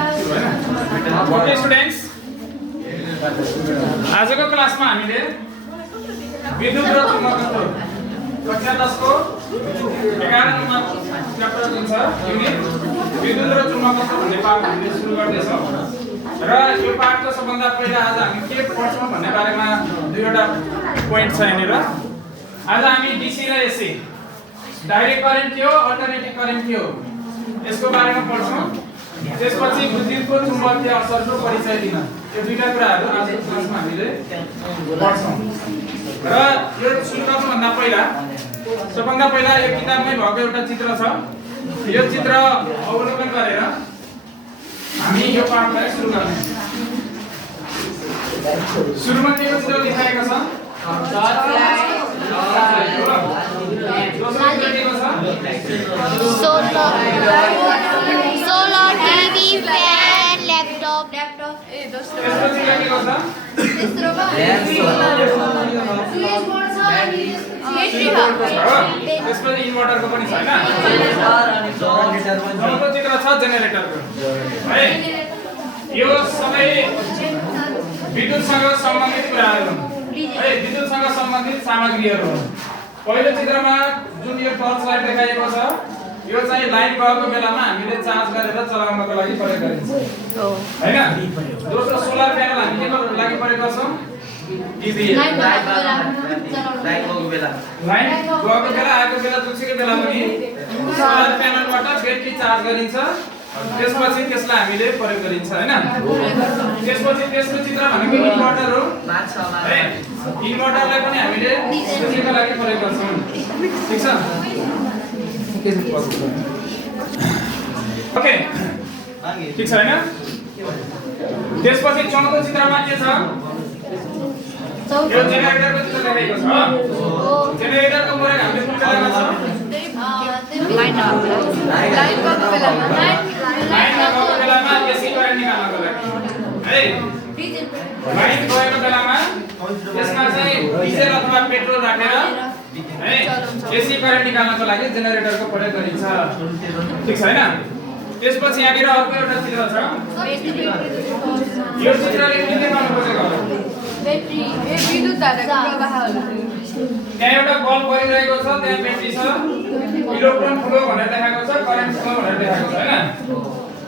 Okay students, आजको क्लासमा हामीले विद्युत र चुम्बकत्व कक्षा 10 को 11 नम्बर च्याप्टर जुन छ युनिट विद्युत र चुम्बकत्व भन्ने पाठ हामीले सुरु गर्दैछौँ र यो पाठको सबभन्दा पहिला आज हामी के पढ्छौँ भन्ने बारेमा दुईवटा पोइन्ट छ यहाँनिर। आज हामी डीसी र एसी डाइरेक्ट करेन्ट के हो, अल्टरनेटिभ करेन्ट के हो यसको बारेमा पढ्छौँ। त्यसपछि विद्युतको चुम्बकीय असरको परिचय दिन यो दुईटा कुराहरू आजको क्लासमा हामीले पढ्छौँ। र यो सुरु गर्नुभन्दा पहिला सबभन्दा पहिला यो किताबमै भएको एउटा चित्र छ, यो चित्र अवलोकन गरेर हामी यो पाठलाई सुरु गर्ने। सुरुमा के चित्र देखाएको छ? सोलर टीवी फैन लैपटॉप त्यसपछि इन्भर्टरको पनि छ हैन, अर्को चित्र छ जेनेरेटरको है। यो सबै विद्युतसँग सम्बन्धित कुराहरू हुन् है, विद्युतसँग सम्बन्धित सामग्रीहरू हुन्। पहिलो चित्रमा जुन यो टर्च लाइट देखाएको छ यो चाहिँ लाइट गएको बेलामा हामीले चार्ज गरेर चलाउनको लागि प्रयोग गरिन्छ हैन। दोस्रो सोलर प्यानल हामी केको लागि प्रयोग गर्छौँ? टिभी लाइट गएको बेला आएको बेला जुनसुकै बेला पनि सोलर प्यानलबाट ब्याट्री चार्ज गरिन्छ, त्यसपछि त्यसलाई हामीले प्रयोग गरिन्छ हैन। त्यसपछि तेस्रो चित्र भनेको इन्भर्टर हो है, इन्भर्टरलाई पनि हामीले त्यसैको लागि प्रयोग गर्छौँ, ठीक छ? ओके ठीक छ हैन। त्यसपछि चौथो चित्रमा के छ? यो जेनेरेटरको चित्र देखाएको छ। जेनेरेटरको प्रयोग हामीले कुन बेलामा छ? लाइन गएको बेलामा एसी करेन्ट निकाल्नको लागि है। लाइन गएको बेलामा त्यसमा चाहिँ डिजेल अथवा पेट्रोल राखेर है एसी करेन्ट निकाल्नको लागि जेनेरेटरको प्रयोग गरिन्छ, ठीक छ हैन। त्यसपछि यहाँनिर अर्को एउटा चित्र छ, यो चित्रले के देखाउन खोजेको हो? बैटरी विद्युत धाराको प्रवाह होला। त्यहाँ एउटा बल्ब बलिरहेको छ, त्यहाँ ब्याट्री छ, इलेक्ट्रोन फ्लो भनेर देखाएको छ, करेन्ट फ्लो भनेर देखाएको छ हैन।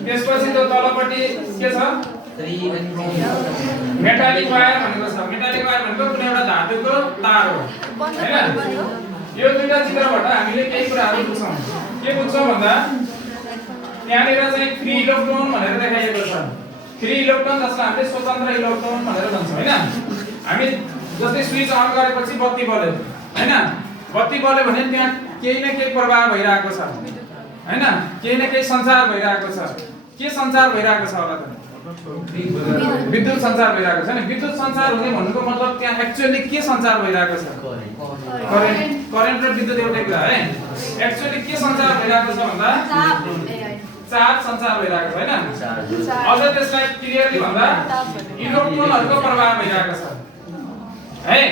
त्यसपछि त्यो तलपट्टि के छ? मेटालिक वायर भनेको छ। मेटालिक वायर भनेको कुनै एउटा धातुको तार हो हैन। यो दुईटा चित्रबाट हामीले केही कुराहरू बुझ्छौँ। के बुझ्छौँ भन्दा त्यहाँनिर चाहिँ फ्री इलेक्ट्रोन भनेर देखाइएको छ। फ्री इलेक्ट्रोन जसलाई हामीले स्वतन्त्र इलेक्ट्रोन भनेर भन्छौँ हैन। हामी जस्तै स्विच अन गरेपछि बत्ती बल्यो हैन, बत्ती बल्यो भने त्यहाँ केही न केही प्रवाह भइरहेको छ हैन, केही न केही सञ्चार भइरहेको छ। के सञ्चार भइरहेको छ होला त? विद्युत सञ्चार भइरहेको छ नि। विद्युत सञ्चार हुने भन्नुको मतलब त्यहाँ एक्चुअली के सञ्चार भइरहेको छ? करेन्ट र विद्युत एउटै कुरा है। एक्चुअली के सञ्चार भइरहेको छ भन्दा चार्ज सञ्चार भइरहेको छ हैन। अझ त्यसलाई क्लियरली भन्दा इलेक्ट्रोनहरुको प्रवाह भइरहेको छ है।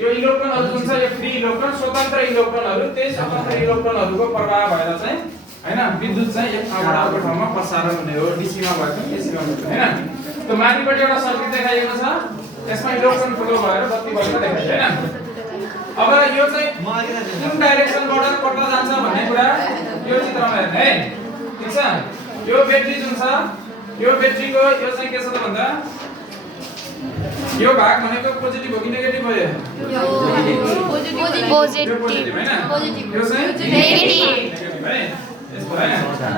यो इलेक्ट्रोनहरु जुन छ यो फ्री इलेक्ट्रोन, स्वतन्त्र इलेक्ट्रोनहरु, त्यही स्वतन्त्र इलेक्ट्रोनहरुको प्रवाह भएर चाहिँ हैन विद्युत चाहिँ एक ठाउँबाट अर्को ठाउँमा प्रसारण हुने हो, डीसी मा भएको एसी मा भएको हैन। त्यो माथिपट्टि एउटा सर्किट देखाइएको छ, त्यसमा इलेक्ट्रोन फ्लो भएर बत्ती बल्न देखाइन्छ हैन। अब यो चाहिँ कुन डाइरेक्सनबाट कता जान्छ भन्ने कुरा यो चित्रमा हेर्नु है, ठीक छ? यो ब्याट्री जुन छ यो ब्याट्रीको यो चाहिँ के छ त भन्दा यो भाग भनेको पोजिटिभ हो कि नेगेटिभ हो? यो पोजिटिभ हैन, यो चाहिँ नेगेटिभ है। यसको हैन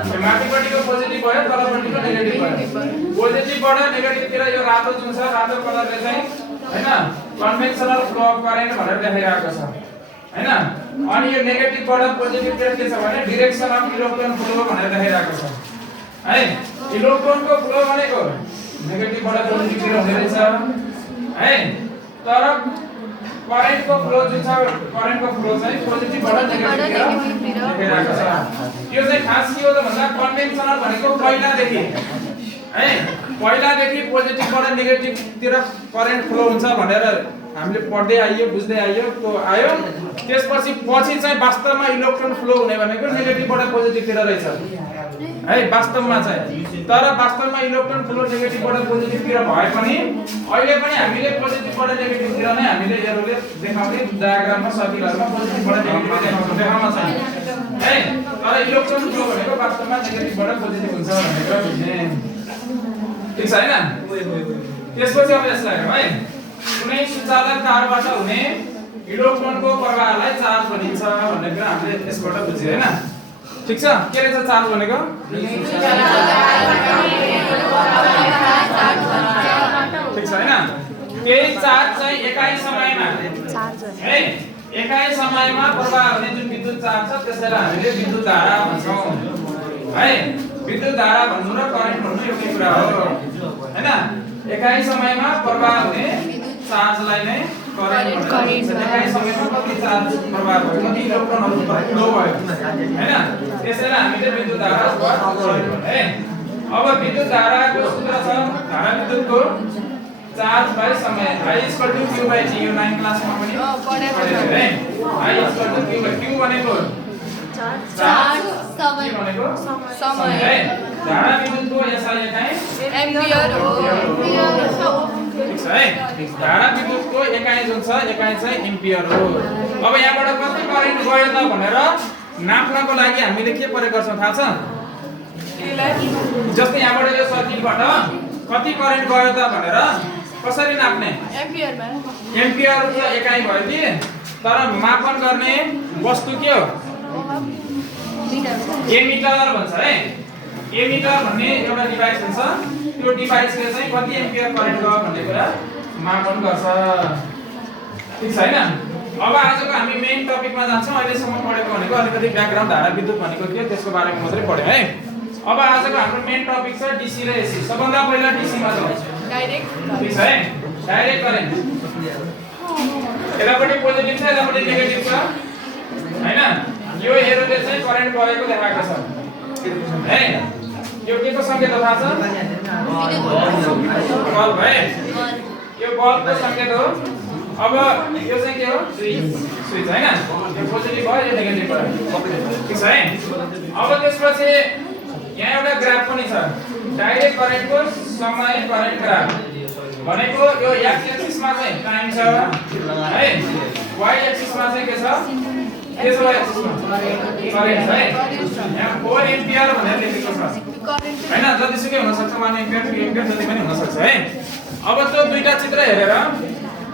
यो माथिपट्टिको पोजिटिभ भयो, तलपट्टिको नेगेटिभ भयो। पोजिटिभबाट नेगेटिभतिर यो रातो जुन छ रातो कलरले चाहिँ हैन कन्भेन्सनल फ्लो अफ करेन्ट भनेर देखाइरहेको छ हैन। अनि यो नेगेटिभबाट पोजिटिभतिर के छ भने डाइरेक्सन अफ इलेक्ट्रोन फ्लो भनेर देखाइरहेको छ है। इलेक्ट्रोनको फ्लो भनेको नेगेटिभबाट पोजिटिभतिर हुने रहेछ है, तर करेन्टको फ्लो जुन छ करेन्टको फ्लो चाहिँ पोजिटिभबाट नेगेटिभतिर देखाइरहेको छ। यो चाहिँ खास के हो त भन्दा कन्भेन्सनल भनेको पहिलादेखि है, पहिलादेखि पोजिटिभबाट नेगेटिभतिर करेन्ट फ्लो हुन्छ भनेर हामीले पढ्दै आइयो बुझ्दै आइयो त्यो आयो त्यसपछि चाहिँ वास्तवमा इलेक्ट्रोन फ्लो हुने भनेको नेगेटिभबाट पोजिटिभतिर रहेछ है वास्तवमा चाहिँ तर वास्तवमा इलेक्ट्रोन फ्लो नेगेटिभबाट पोजिटिभतिर भए पनि अहिले पनि हामीले पोजिटिभबाट नेगेटिभतिर नै हामीले एरोले देखाउने डायग्राममा सर्किलहरुमा पोजिटिभबाट नेगेटिभ देखाउन चाहिँ है तर इलेक्ट्रोन फ्लो भनेको वास्तवमा नेगेटिभबाट पोजिटिभ हुन्छ भनेर बुझ्ने ठीक छ हैन त्यसपछि अब यसलाई हेरौँ है कुनै सुचालक तारबाट हुने इलेक्ट्रोनको प्रवाहलाई चार्ज भनिन्छ भन्ने कुरा हामीले यसबाट बुझ्यौ हैन ठीक छ के रहेछ चार्ज भनेको ठीक छ हैन केही चार्ज चाहिँ एकाइ समयमा है एकाइ समयमा प्रवाह हुने जुन विद्युत चार्ज छ त्यसलाई हामीले विद्युत धारा भन्छौं है विद्युत धारा भन्नु र करेन्ट भन्नु एउटै कुरा हो हैन एकाइ समयमा प्रवाह हुने चार्जलाई नै करेन्ट भन्छ एकाइ समयमा कति चार्ज प्रवाह भयो कति इलेक्ट्रोनहरु फ्लो भयो हैन त्यसैले हामीले विद्युत धारा भन्छौं है अब विद्युत धाराको सूत्र छ धारा विद्युतको चार्ज बाइ समय I = Q / T यो 9 क्लासमा पनि पढेको है I = Q भनेको चार्ज समय भनेको समय है धारा विद्युतको SI एकाइ एम्पियर हो ठीक छ है धारा विद्युतको एकाइ जुन छ एकाइ चाहिँ एम्पियर हो अब यहाँबाट कति करेन्ट गयो त भनेर नाप्नको लागि हामीले के प्रयोग गर्छौं थाहा छ जस्तै यहाँबाट यो सर्किटबाट कति करेन्ट गयो त भनेर कसरी नाप्ने एम्पियरमा एम्पियरको एकाइ भयो कि तर मापन गर्ने वस्तु के हो एमिटर भन्छ है एमिटर भन्ने एउटा डिभाइस हुन्छ त्यो डिभाइसले चाहिँ कति एम्पियर करेन्ट गयो भन्ने कुरा मापन गर्छ ठीक छैन अब आजको हामी मेन टपिकमा जान्छौं अहिलेसम्म पढेको भनेको अलिकति ब्याकग्राउन्ड धारा विद्युत भनेको के त्यसको बारेमा मात्रै पढ्यौ है अब आजको हाम्रो मेन टपिक छ डीसी र एसी सबभन्दा पहिला डीसी मा जाउँ डाइरेक्ट ठीक छ है डाइरेक्ट करेन्ट यतापटि पोजिटिभ छ यतापटि नेगेटिभ छ हैन यो एरोले चाहिँ करेन्ट गएको देखाएको छ है यो के को संकेत हो थाहा छ बल्ब है यो बल्बको संकेत हो अब यो चाहिँ के हो स्विच हैन यो पोजिटिभ भयो यो नेगेटिभ भयो ठीक छ है अब त्यसपछि यहाँ एउटा ग्राफ पनि छ डाइरेक्ट करेन्टको समय करेन्ट ग्राफ भनेको यो एक्स एक्सिसमा चाहिँ टाइम छ है वाइ एक्सिसमा चाहिँ के छ यसो एक्सिसमा करेन्ट है यहाँ 4 एम्पियर भनेर लेखेको छ हैन जतिसुकै हुन सक्छ 1 एम्पियर 2 एम्पियर जति पनि हुन सक्छ है अब त्यो दुईटा चित्र हेरेर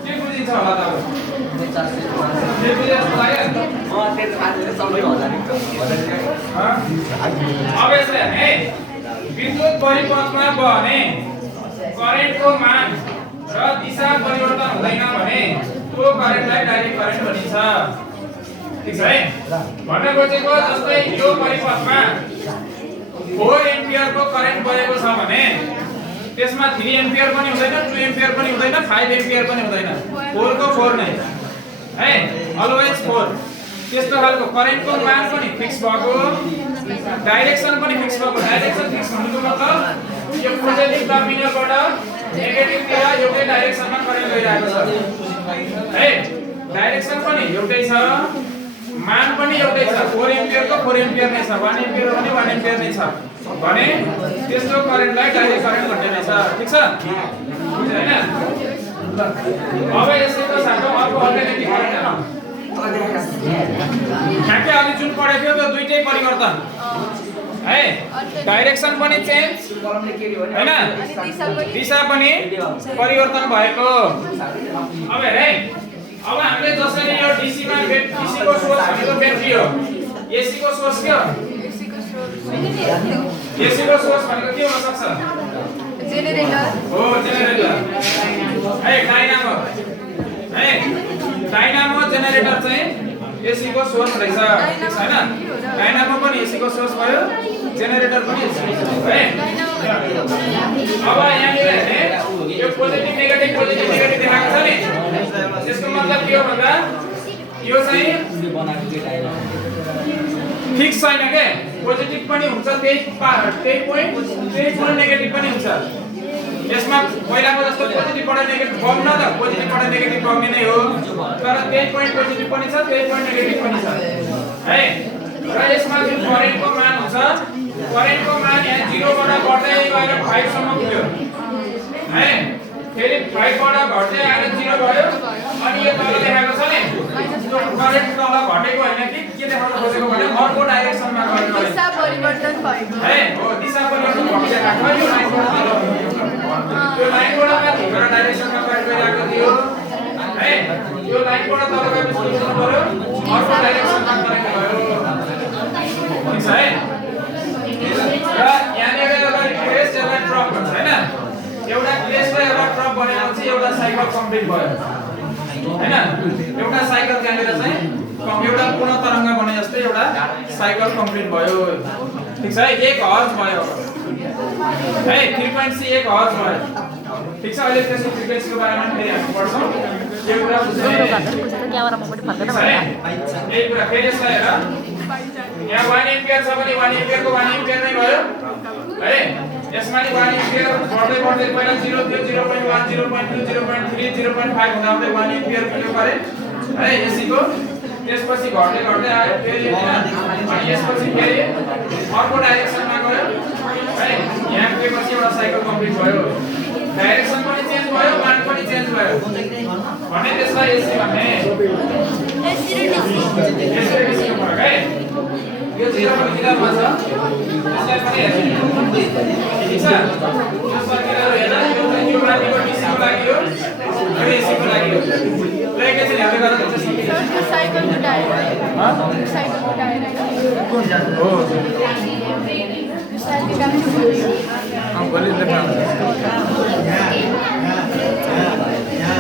के बुझिन्छ होला त के बुझ्या जस्तो लाग्यो अब यसले है विद्युत परिपथमा बहने करेन्टको मान र दिशा परिवर्तन हुँदैन भने त्यो करेन्टलाई डाइरेक्ट करेन्ट भनिन्छ ठीक छ है भन्ने खोजेको जस्तै यो परिपथमा 4 एम्पियरको करेन्ट बहेको छ भने त्यसमा 3 एम्पियर पनि हुँदैन 2 एम्पियर पनि हुँदैन 5 एम्पियर पनि हुँदैन 4 को 4 नै है अलवेज 4 त्यस्तो खालको करेन्टको मान पनि फिक्स भएको डाइरेक्सन पनि फिक्स भएको डाइरेक्सन फिक्स भन्नुको मतलब यो पोजिटिभ टर्मिनलबाट नेगेटिभतिर एउटै डाइरेक्सनमा करेन्ट गइरहेको छ है डाइरेक्सन पनि एउटै छ मान पनि एउटै छ 4 एम्पियरको 4 एम्पियर नै छ 1 एम्पियर पनि 1 एम्पियर नै छ भने त्यस्तो करेन्टलाई डाइरेक्ट करेन्ट भन्ने रहेछ ठीक छ बुझ्यो हैन अब यसको साथमा अर्को अल्टरनेटिभ करेन्ट हेरौँ ठ्याक्कै अलि जुन पढेको थियो त्यो दुईटै परिवर्तन है डाइरेक्सन पनि चेन्ज हैन दिशा पनि परिवर्तन भएको अब हेर है अब हामीले जसरी यो डीसी मा डीसी को सोर्स भनेको ब्याट्री हो एसी को सोर्स के हो एसी को सोर्स भनेको के हुन सक्छ जेनेरेटर हो जेनेरेटर है डाइनामो जेनेरेटर चाहिँ एसी को सोर्स रहेछ ठीक छ हैन डाइनामो पनि एसी को सोर्स भयो जेनेरेटर पनि एसी को सोर्स है अब यहाँनिर हेर्ने यो पोजिटिभ नेगेटिभ देखाएको छ नि त्यसको मतलब के हो भन्दा यो चाहिँ फिक्स छैन के पोजिटिभ पनि हुन्छ त्यही पोइन्ट नेगेटिभ पनि हुन्छ यसमा पहिलाको जस्तो पोजिटिभबाट नेगेटिभ बग्न त पोजिटिभबाट नेगेटिभ बग्ने नै हो तर त्यही पोइन्ट पोजिटिभ पनि छ त्यही पोइन्ट नेगेटिभ पनि छ है र यसमा जुन करेन्टको मान हुन्छ करेन्टको मान यहाँ 0 बाट बढ्दै गएर 5 सम्म पुग्यो है फेरि 5 बाट घट्दै आएर 0 भयो अनि यो तल देखाएको छ नि करेन्ट तल घटेको हैन कि के देखाउन खोजेको भने अर्को डाइरेक्सनमा गएको दिशा परिवर्तन भएको है हो दिशा परिवर्तन भइरहेको यो लाइनबाट तल यो लाइनबाट माथि गएर डाइरेक्सनमा गइरहेको थियो है यो लाइनबाट तल गएपछि के गर्नु पर्यो अर्को डाइरेक्सनमा गरेको भयो ठीक छ है र यहाँनिर एउटा क्रेस एउटा ड्रप हुन्छ हैन एउटा क्रेस र एउटा ड्रप बनेपछि एउटा साइकल कम्प्लिट भयो हैन एउटा साइकल त्यहाँनिर चाहिँ एउटा पूर्ण तरङ्ग बने जस्तै एउटा साइकल कम्प्लिट भयो ठीक छ है 1 हर्ज भयो है फ्रिक्वेन्सी 1 हर्ज भयो ठीक छ अहिले त्यसको फ्रिक्वेन्सीको बारेमा फेरि हामी पढ्छौं यो कुरा बुझ्ने यही कुरा फेरि यसलाई हेर यहाँ 1 एम्पियर छ भने 1 एम्पियरको 1 एम्पियर नै भयो है यसमा नि 1 एम्पियर बढ्दै बढ्दै पहिला 0 थियो 0.1 0.2 0.3 0.5 हुँदा हुँदै 1 एम्पियर पुग्यो करेन्ट है एसी को त्यसपछि घट्दै घट्दै आयो फेरि अनि यसपछि फेरि अर्को डाइरेक्सनमा गयो है यहाँ पुगेपछि एउटा साइकल कम्प्लिट भयो डाइरेक्सन पनि चेन्ज भयो मान पनि चेन्ज भयो भने त्यसलाई एसी भन्ने एसी र डीसी को फरक है यो 0 पनि किताबमा छ यसलाई पनि हेर्नु ठीक छ यो सर्किटहरु हेर्दा यो माथिको डीसी को लागि हो र एसी को लागि हो लेके चाहिँ हेर्दै गर्दा चाहिँ साइकल को टायर साइकल को टायर हो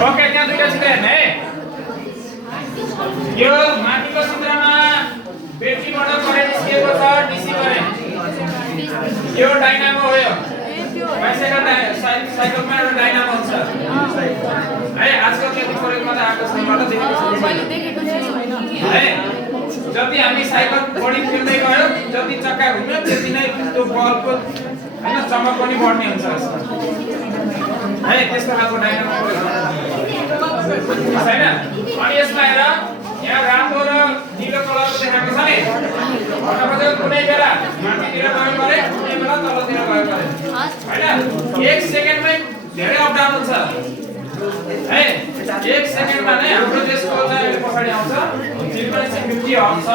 ओके त्यहाँ दुईटा चित्र हेर्ने है यो माथिको चित्रमा ब्याट्रीबाट करेन्ट निस्केको छ डीसी करेन्ट यो डाइनामो हो यो बाइसाइकल साइकलमा एउटा डाइनामो हुन्छ है आजकल त्यति करेन्टमा त आएको छैनबाट देखेको छैन है जति हामी साइकल बढी खेल्दै गयो जति चक्का घुम्यो त्यति नै त्यो बलको हैन चमक पनि बढ्ने हुन्छ है त्यस्तो खालको डाइनामो छैन अनि यसमा हेर यहाँ रातो र नीलो कलरको देखाएको छ नि भन्नुपर्दा कुनै बेला माथितिर गयो गरे कुनै बेला तलतिर गयो गरे हैन 1 सेकेन्डमै धेरै अप डाउन हुन्छ है 1 सेकेन्डमा नै हाम्रो देशको चाहिँ पछाडी आउँछ फ्रिक्वेन्सी 50 हर्ज छ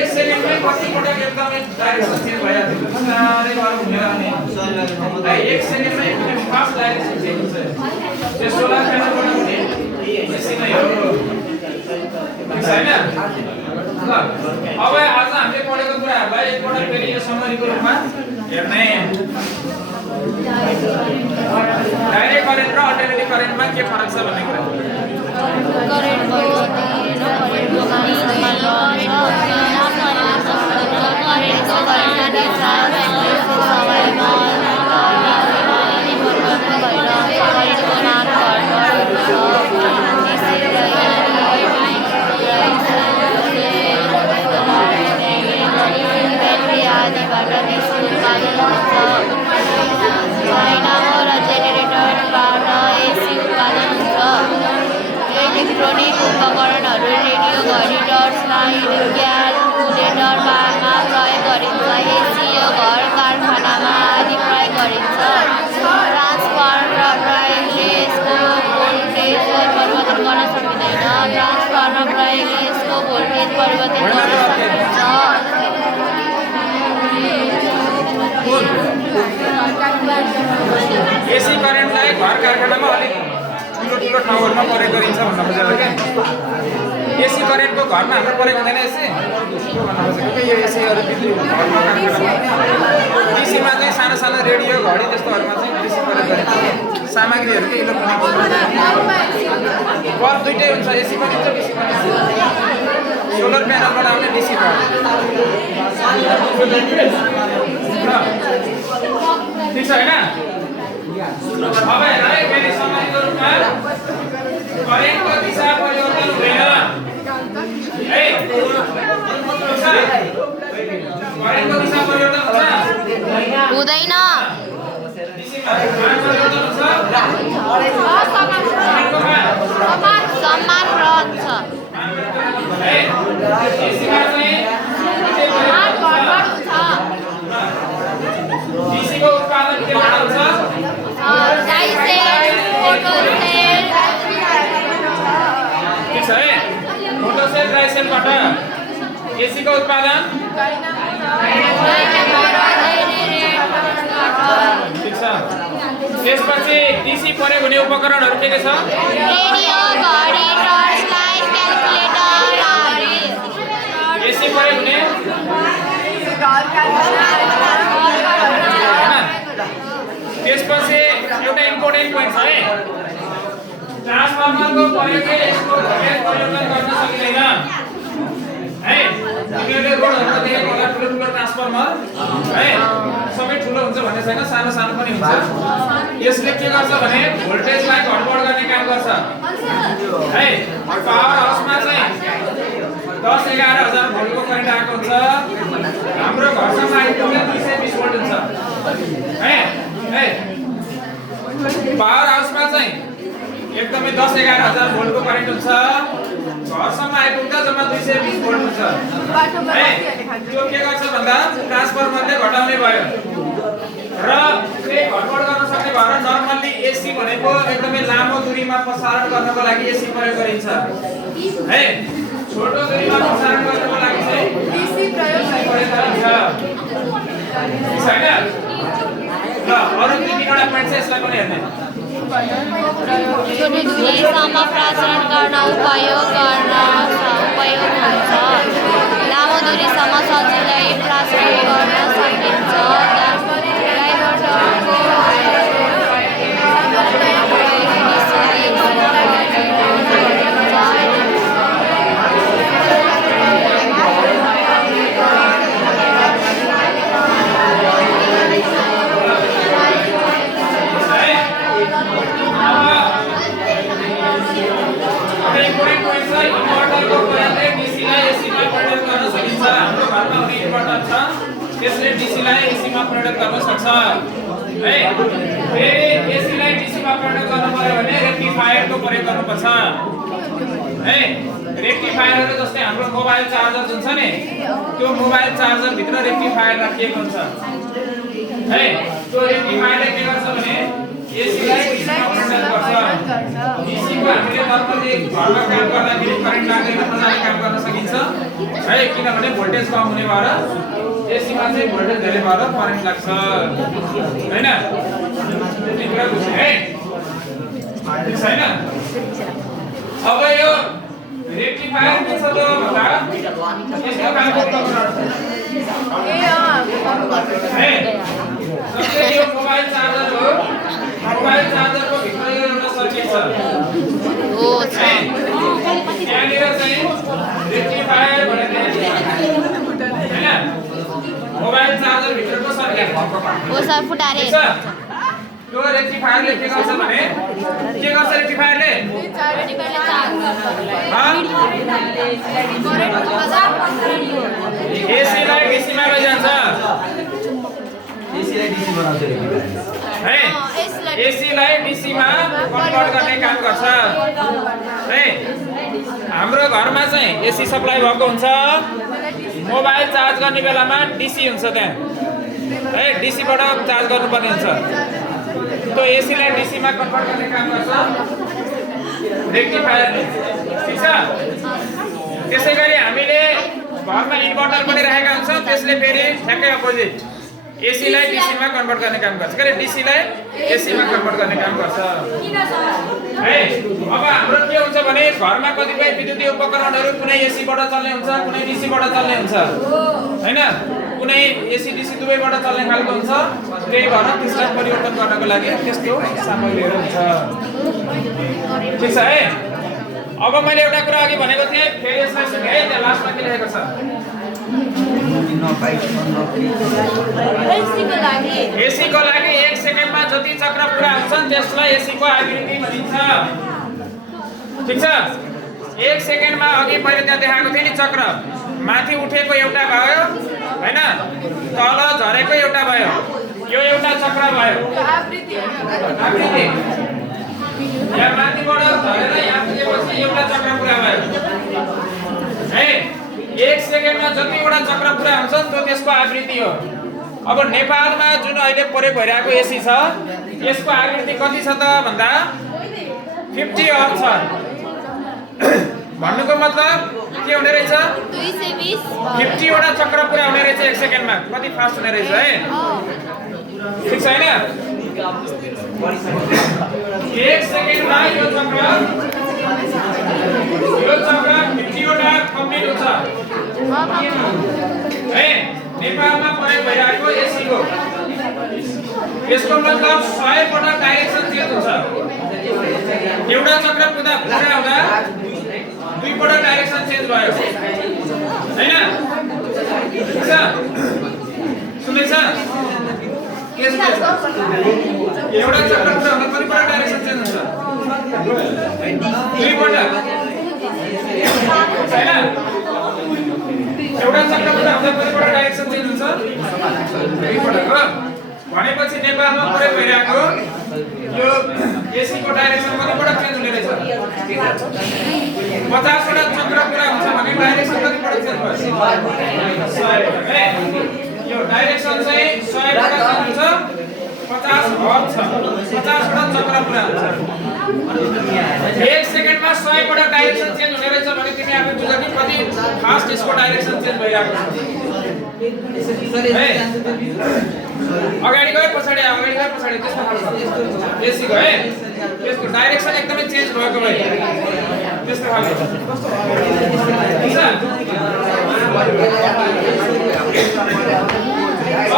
1 सेकेन्डमै कति पटक एकदमै डाइरेक्सन चेन्ज भइहाल्छ सारै गएर घुमेर आउने है 1 सेकेन्डमै एकदमै फास्ट डाइरेक्सन चेन्ज हुन्छ यो सोलर प्यानलबाट पनि एसी नै हो हैन ल अब आज हामीले पढेको कुराहरुलाई एकपटक फेरि यो समरीको रूपमा हेर्ने डाइरेक्ट करेन्ट र अल्टरनेटिभ करेन्टमा के फरक छ भन्ने कुरा इलेक्ट्रोनिक उपकरणहरू रेडियो घडी टर्च लाइट ग्यास कुलेटरमा प्रयोग गरिन्छ एसी यो घर कारखानामा आदि प्रयोग गरिन्छ ट्रान्सफर्मरले यसको भोल्टेज परिवर्तन गर्न सकिँदैन ट्रान्सफर्मर प्रयोगले यसको भोल्टेज परिवर्तन गर्न सकिन्छ एसी करेन्टलाई घर कारखानामा अलिक ठुलो ठाउँहरुमा प्रयोग गरिन्छ भन्न खोजेको के एसी करेन्टको घरमा हाम्रो प्रयोग हुँदैन एसी के भन्न खोजेको के यो एसीहरु घरमा कारखानामा डीसीमा चाहिँ सानो सानो रेडियो घडी जस्तोहरुमा चाहिँ एसी प्रयोग गरिन्छ सामग्रीहरु के इलेक्ट्रोनिक बल्ब दुईटै हुन्छ एसी पनि हुन्छ डीसी पनि हुन्छ सोलर प्यानलबाट आउने डीसी भयो ठीक छ हैन अब हेर है फेरि समरीको रूपमा करेन्टको दिशा परिवर्तन हुँदैन है करेन्टको दिशा परिवर्तन हुन्छ हुँदैन डीसीमा परिवर्तन हुन्छ समान रहन्छ। एसीमा चाहिँ डीसीको उत्पादन केबाट हुन्छ? ठिक छ है, फोटोसेल ड्राइसेलबाट एसीको उत्पादन ठिक छ। त्यसपछि डीसी प्रयोग हुने उपकरणहरू के छ? रेडियो, घडी, टर्च लाइट, क्याल्कुलेटर आदि। एसी प्रयोग हुने त्यसपछि एउटा इम्पोर्टेन्ट पोइन्ट छ है, ट्रान्सफर्मरको प्रयोगले यसको भोल्टेज परिवर्तन गर्न सकिँदैन है। तिमीहरूले रोडहरुमा देखेको होला ठुलो ट्रान्सफर्मर है, सबै ठुलो हुन्छ भन्ने छैन, सानो सानो पनि हुन्छ। यसले के गर्छ भने भोल्टेजलाई घटबड गर्ने काम गर्छ है। पावर हाउसमा चाहिँ 10-11 हजार भोल्टको करेन्ट आएको हुन्छ, हाम्रो घरसम्म आइपुग्दा 220 भोल्ट हुन्छ है। पावर हाउसमा चाहिँ एकदमै 10-11 हजार भोल्टको करेन्ट हुन्छ, घरसम्म आइपुग्दा जम्मा 220 भोल्ट हुन्छ है। त्यो के गर्छ भन्दा ट्रान्सफर्मरले घटाउने भयो र त्यही घटबड गर्न सक्ने भएर नर्मल्ली एसी भनेको एकदमै लामो दूरीमा प्रसारण गर्नको लागि एसी प्रयोग गरिन्छ है। छोटो दूरीमा प्रसारण गर्नको लागि चाहिँ डीसी प्रयोग गरिन्छ छैन। ल अरु 3-4 पोइन्ट चाहिँ यसलाई पनि हेर्ने। छोटो दूरीसम्म प्रसारण गर्न उपयोग हुन्छ। लामो दूरीसम्म सजिलै प्रसारण गर्न सकिन्छ। त्यसले डीसीलाई एसीमा प्रयोग गर्न सक्छ है। फेरि एसीलाई डीसीमा प्रयोग गर्नु पर्यो भने रेक्टिफायरको प्रयोग गर्नुपर्छ है। रेक्टिफायरहरु जस्तै हाम्रो मोबाइल चार्जर जुन छ नि, त्यो मोबाइल चार्जर भित्र रेक्टिफायर राखिएको हुन्छ है। त्यो रेक्टिफायरले के गर्छ भने एसीलाई डीसीमा प्रयोग गर्छ। डीसीको हामीले नर्मली घरमा काम गर्दाखेरि करेन्ट लागेर मजाले काम गर्न सकिन्छ है, किनभने भोल्टेज कम हुने भएर एसीमा चाहिँ भोल्टेज धेरै भएर करेन्ट लाग्छ हैन। यो कुरा बुझ्नु है, ठीक छैन? अब यो रेक्टिफायर के छ त भन्दा यसको काम गर्नु है। जस्तै यो मोबाइल चार्जर हो, मोबाइल चार्जरको भित्र एउटा सर्किट छ हो छ। त्यहाँनिर चाहिँ रेक्टिफायर भनेर हैन, मोबाइल चार्जर भित्रको सर्किट हो सर फुटारे। त्यो रेक्टिफायरले के गर्छ भने के गर्छ रेक्टिफायरले एसीलाई डीसीमा लैजान्छ है। एसीलाई डीसीमा कन्भर्ट गर्ने काम गर्छ है। हाम्रो घरमा चाहिँ एसी सप्लाई भएको हुन्छ, मोबाइल चार्ज गर्ने बेलामा डीसी हुन्छ त्यहाँ है, डीसीबाट चार्ज गर्नुपर्ने हुन्छ। त्यो एसीलाई डीसीमा कन्भर्ट गर्ने काम गर्छ रेक्टिफायरले, ठीक छ। त्यसैगरी हामीले घरमा इन्भर्टर पनि राखेका हुन्छौँ, त्यसले फेरि ठ्याक्कै अपोजिट एसीलाई डीसीमा कन्भर्ट गर्ने काम गर्छ, के अरे डीसीलाई एसीमा कन्भर्ट गर्ने काम गर्छ है। अब हाम्रो के हुन्छ भने घरमा कतिपय विद्युतीय उपकरणहरू कुनै एसीबाट चल्ने हुन्छ, कुनै डीसीबाट चल्ने हुन्छ हैन, कुनै एसी डीसी दुवैबाट चल्ने खालको हुन्छ। त्यही भएर त्यसलाई परिवर्तन गर्नको लागि त्यस्तो सामग्रीहरू हुन्छ, ठीक छ है। अब मैले एउटा कुरा अघि भनेको थिएँ, फेरि यसलाई सुने है, त्यहाँ लास्टमा के लेखेको छ? एसीको लागि 1 सेकेन्डमा जति चक्र पुरा हुन्छन् त्यसलाई एसीको आवृत्ति भनिन्छ, ठीक छ। 1 सेकेन्डमा अघि मैले त्यहाँ देखाएको थिएँ नि चक्र, माथि उठेको एउटा भयो हैन, तल झरेको एउटा भयो, यो एउटा चक्र भयो आवृत्ति। यहाँ माथिबाट धरेर यहाँ पुगेपछि एउटा चक्र पुरा भयो है 1 सेकेन्डमा जतिवटा चक्र पुरा हुन्छ त्यो त्यसको आवृत्ति हो अब नेपालमा जुन अहिले प्रयोग भइरहेको एसी छ यसको आवृत्ति कति छ त भन्दा 50 हर्ट्ज छ भन्नुको मतलब के हुने रहेछ 50 वटा चक्र पुरा हुने रहेछ 1 सेकेन्डमा कति फास्ट हुने रहेछ है ठीक छैन 1 सेकेन्डमा यो चक्र 50 वटा कम्प्लिट हुन्छ है नेपालमा प्रयोग भइरहेको एसी को यसको मतलब 100 पटक डाइरेक्सन चेन्ज हुन्छ एउटा चक्र पुरा हुँदा 2 पटक डाइरेक्सन चेन्ज भयो हैन ठीक छ सुन्दैछ एउटा चक्र पुरा हुँदा कति पटक डाइरेक्सन चेन्ज हुन्छ 2 पटक हैन एउटा चक्र पुरा हुँदा कति पटक डाइरेक्सन चेन्ज हुन्छ 2 पटक हो भनेपछि नेपालमा प्रयोग भइरहेको यो एसी को डाइरेक्सन कति पटक चेन्ज हुने रहेछ 50 वटा चक्र पुरा हुन्छ भने डाइरेक्सन कति पटक चेन्ज भयो 100 यो डाइरेक्सन चाहिँ 100 पटक चेन्ज हुन्छ 50 हर्ट्ज छ 50 वटा चक्र पुरा हुन्छ 1 सेकेन्डमा 100 पटक डाइरेक्सन चेन्ज हुने रहेछ भने तिमी आफै बुझ कि कति फास्ट यसको डाइरेक्सन चेन्ज भइरहेको छ अगाडि गए पछाडी त्यस्तो खालको एसी गयो है त्यसको डाइरेक्सन एकदमै चेन्ज भएको भए त्यस्तो खालको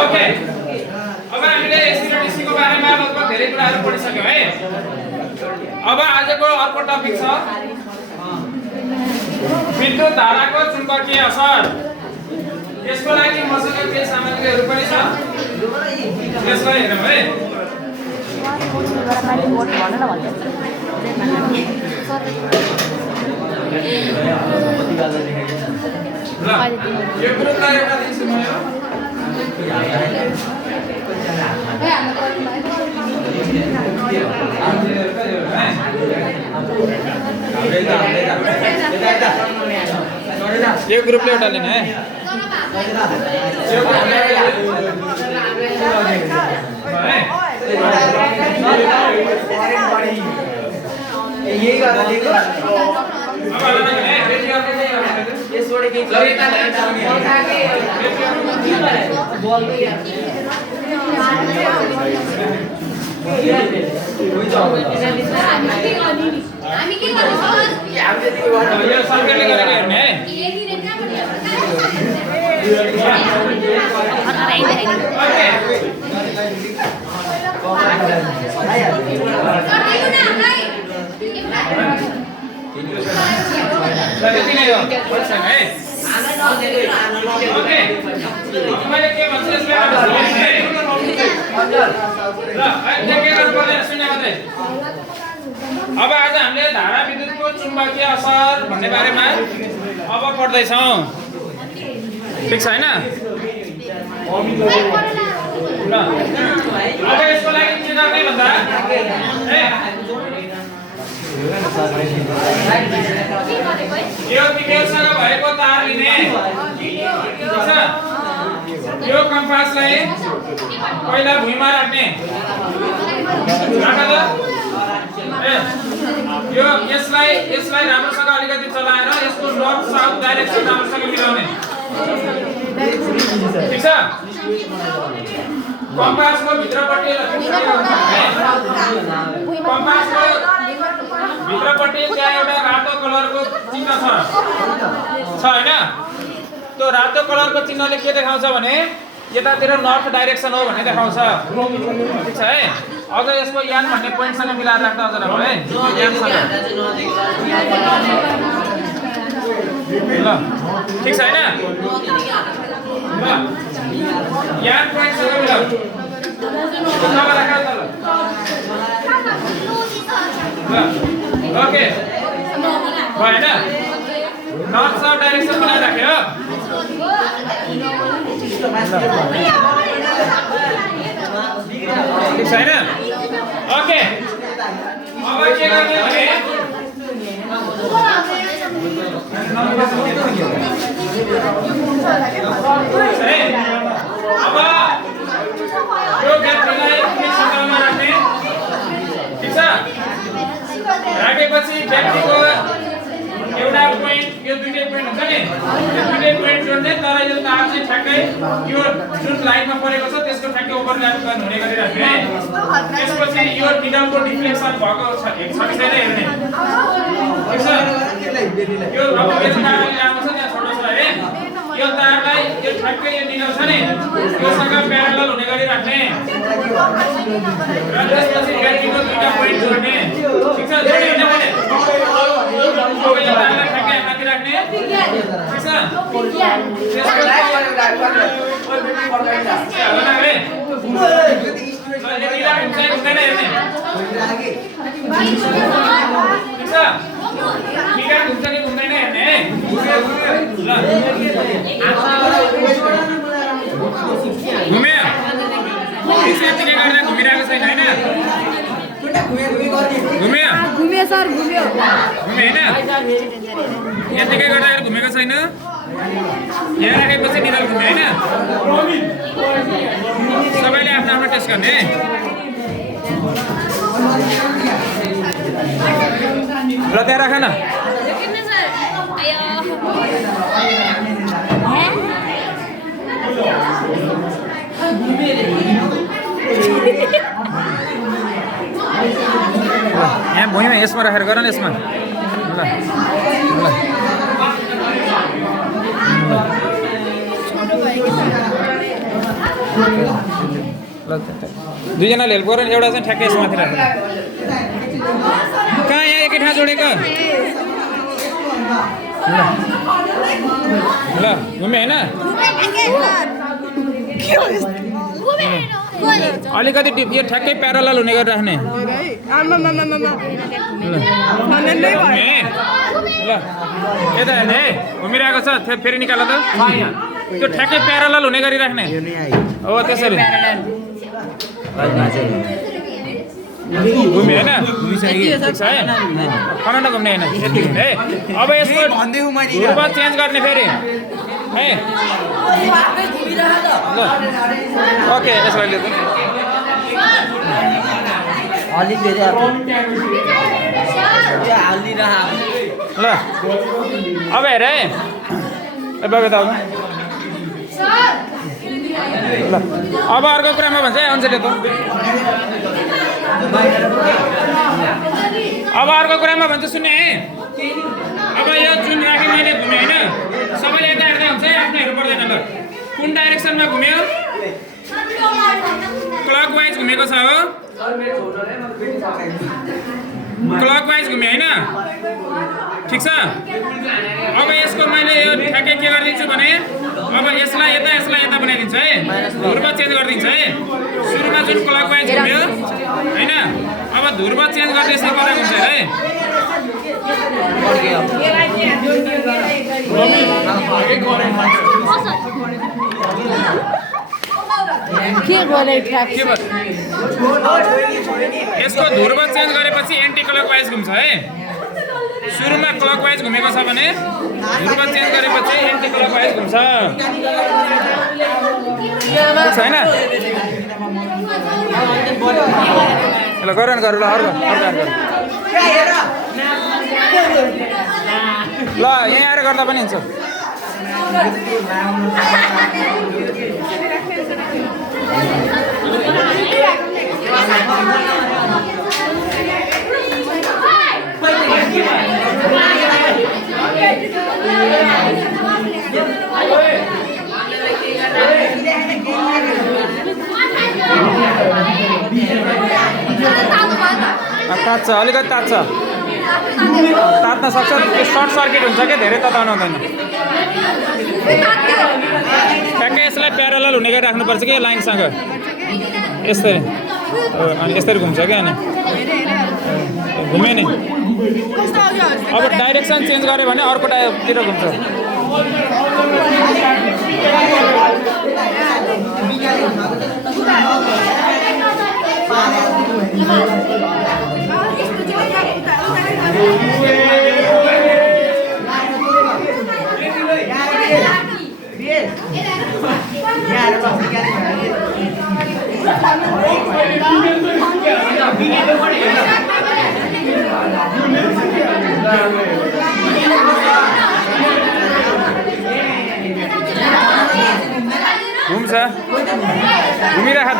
ओके अब हामीले एसी र डीसी को बारेमा लगभग धेरै कुराहरु पढिसक्यौ है अब आजको अर्को टपिक छ विद्युत धाराको चुम्बकीय असर यसको लागि मसँग केही सामग्रीहरु पनि छ यसलाई हेरौँ है ल यो ग्रुपलाई एउटा दिन्छु म यो यो ग्रुपले एउटा लिने है यही गर्दा दिएको हामी के गर्छौं यो सरकारले गरेको हेर्ने है अब आज हामीले धारा विद्युतको चुम्बकीय असर भन्ने बारेमा अब पढ्दैछौँ ठीक छ हैन ल अब यसको लागि के गर्ने भन्दा यो तिमीसँग भएको तार लिने यो कम्पासलाई पहिला भुइँमा राख्ने यो यसलाई राम्रोसँग अलिकति चलाएर यसको नर्थ साउथ डाइरेक्सन राम्रोसँग मिलाउने ठीक छ कम्पासको भित्रपट्टि त्यहाँ एउटा रातो कलरको चिन्ह छ हैन त्यो रातो कलरको चिन्हले के देखाउँछ भने यतातिर नर्थ डाइरेक्सन हो भन्ने देखाउँछ ठीक छ है अझ यसको यान भन्ने पोइन्टसँग मिलाएर राख्दा अझ राम्रो है यानसँग ल ठीक छ हैन ल यान पोइन्टसँग मिलाऊ नम्बर राख त ल ओके भएन नर्थ साउथ डाइरेक्सन बनाएर राख्यो ठीक छैन ओके अब के के गर्ने भने अब यो व्यक्तिलाई कुनै क्षेत्रमा राख्ने ठीक छ राखेपछि व्यक्तिको एउटा पोइन्ट यो दुईटै पोइन्ट हुन्छ नि दुईटै पोइन्ट जोड्ने तर यो तार चाहिँ ठ्याक्कै यो जुन लाइनमा परेको छ त्यसको ठ्याक्कै ओभरल्याप गर्नु हुने गरी राख्ने त्यसपछि यो निडलको डिफ्लेक्सन भएको छ कि छैन हेर्ने ठीक छ यो अब यो तारले आएको छ त्यहाँ छोटो छ है यो तारलाई यो ठ्याक्कै यो निडल छ नि योसँग प्यारलल हुने गरी राख्ने र त्यसपछि ब्याट्रीको दुईटा पोइन्ट जोड्ने ठीक छ जोड्ने हैन भने अब यो तारलाई ठ्याक्कै माथि राख्ने ठीक छ घुमिरहेको छैन होइन घुम्यो सर घुम्यो होइन यतिकै गर्दाखेरि घुमेको छैन यहाँ राखेपछि निडल घुम्यो होइन सबैले आफ्नो आफ्नो टेस्ट गर्ने ल त्यहाँ राख न यहाँ भुइँमा यसमा राखेर गर न यसमा ल ल दुईजनाले हेल्प गर एउटा चाहिँ ठ्याक्कै यसमाथि राखेर कहाँ यहाँ एकै ठाउँ जोडेको ल घुम्यो होइन अलिकति यो ठ्याक्कै प्यारलल हुने गरी राख्ने ल यता हेर्ने है घुमिरहेको छ फेरि निकाल त त्यो ठ्याक्कै प्यारलल हुने गरी राख्ने हो त्यसरी घुम्यो होइन ठिक छ है खनाना घुम्ने होइन यति है अब यसको ध्रुव चेन्ज गर्ने फेरि है ल ओके यसलाई लिएर ल अब हेर है बाबा त ल अब अर्को कुरामा भन्छ है अन्जले त अब अर्को कुरामा भन्छ सुन्ने है अब यो जुन राखेँ मैले घुमेँ होइन सबैले यता हेर्दै हुन्छ है आफ्नो हेर्नु पर्दैन ल कुन डाइरेक्सनमा घुम्यो क्लकवाइज घुमेको छ हो क्लकवाइज घुम्यो होइन ठिक छ अब यसको मैले यो ठ्याक्कै के गरिदिन्छु भने अब यसलाई यता बनाइदिन्छु है ध्रुव चेन्ज गरिदिन्छु है सुरुमा जुन क्लकवाइज घुम्यो होइन अब ध्रुव चेन्ज गर्दै यसरी कता घुम्छ है यसको ध्रुव चेन्ज गरेपछि एन्टी क्लकवाइज घुम्छ है सुरुमा क्लकवाइज घुमेको छ भने ध्रुव चेन्ज गरेपछि एन्टी क्लकवाइज घुम्छ छैन ल गर न गर ल अर्को ल यहाँ आएर गर्दा पनि हुन्छ तात्छ अलिकति तात्छ तात्न सक्छ सर्ट सर्किट हुन्छ क्या धेरै तताउनु हुँदैन ठ्याक्कै यसलाई प्यारलल हुने गरी राख्नुपर्छ कि लाइनसँग यस्तरी अनि यसरी घुम्छ क्या अनि घुम्यो नि अब डाइरेक्सन चेन्ज गऱ्यो भने अर्कोतिर घुम्छ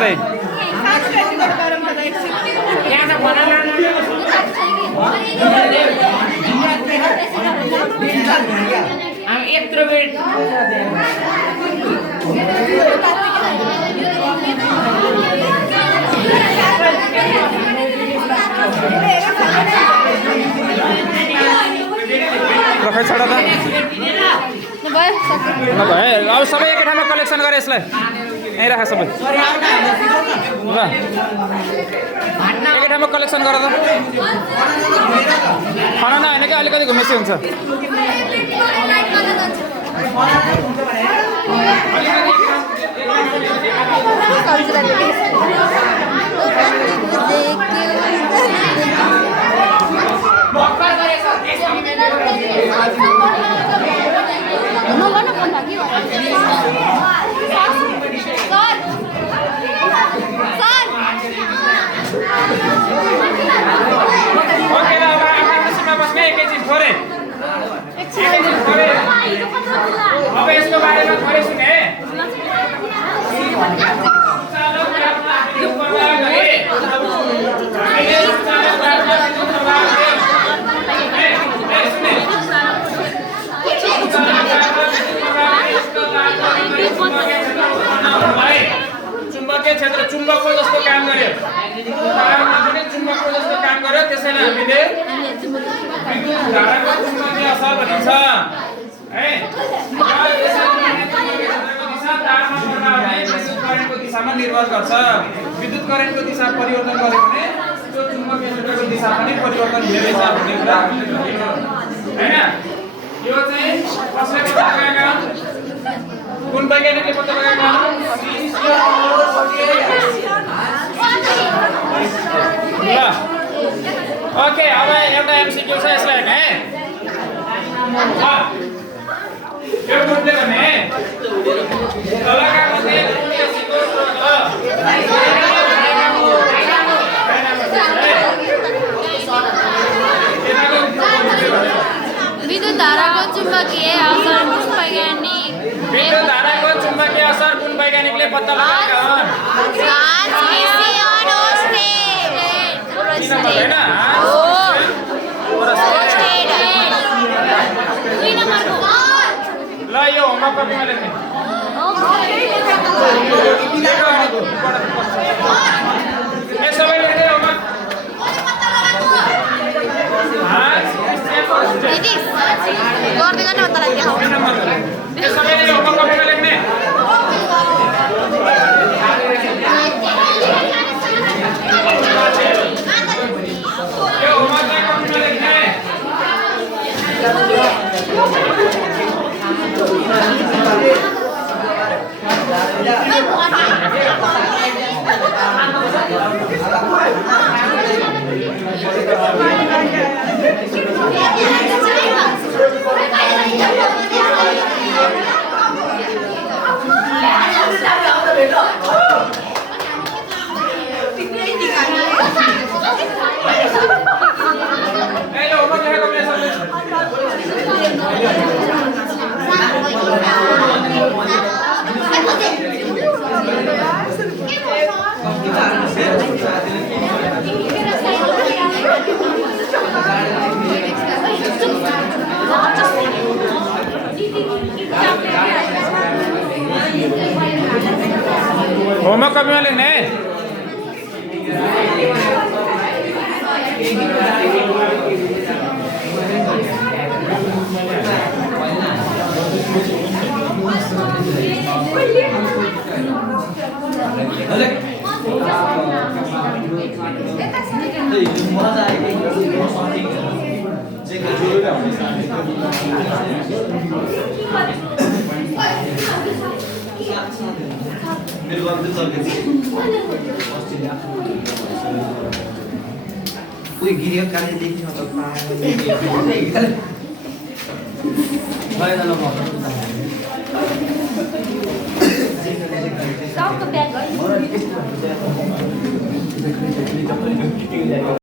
यस्तै यत्रो बेर खै छोडा त नभए अब सबै एकै ठाउँमा कलेक्सन गरे यसलाई यहीँ राख सबै ल एकै ठाउँमा कलेक्सन गर त खाना नहाने क्या अलिकति घुमेसी हुन्छ ओके ल अब आफ्नो सीमा बस्ने एकैछिन थोरै अब यसको बारेमा थोरै सुने चुम्बकीय क्षेत्र चुम्बकको जस्तो काम गर्यो चुम्बकको जस्तो काम गर्यो त्यसैले हामीले विद्युत धाराको चुम्बकीय असर भनिन्छ है विद्युत करेन्टको दिशामा निर्भर गर्छ विद्युत करेन्टको दिशा परिवर्तन गर्यो भने त्यो चुम्बकीय क्षेत्रको दिशा पनि परिवर्तन हुँदैछ भन्ने कुरा हामीले बुझ्यौं हैन यो चाहिँ कसले पत्ता लगाएका कुन वैज्ञानिकले पत्ता लगाएका ल ओके अब एउटा एमसीक्यू छ यसलाई हेर्ने यो कुनले भने तलका मध्ये कुनले विद्युत धाराको चुम्बकीय असर कुन वैज्ञानिक विद्युत धाराको चुम्बकीय असर कुन वैज्ञानिकले पत्ता लगाएका हुन् ल यो होमवर्क कपीमा लेख्ने सबैले लेख्ने होमवर्क सबैले होमवर्क कपीमा लेख्ने यो होमवर्क कपीमा लेख्ने होमवर्क कपीमा लेख्ने कोही गिरियो काले देखिन त सबको ब्याग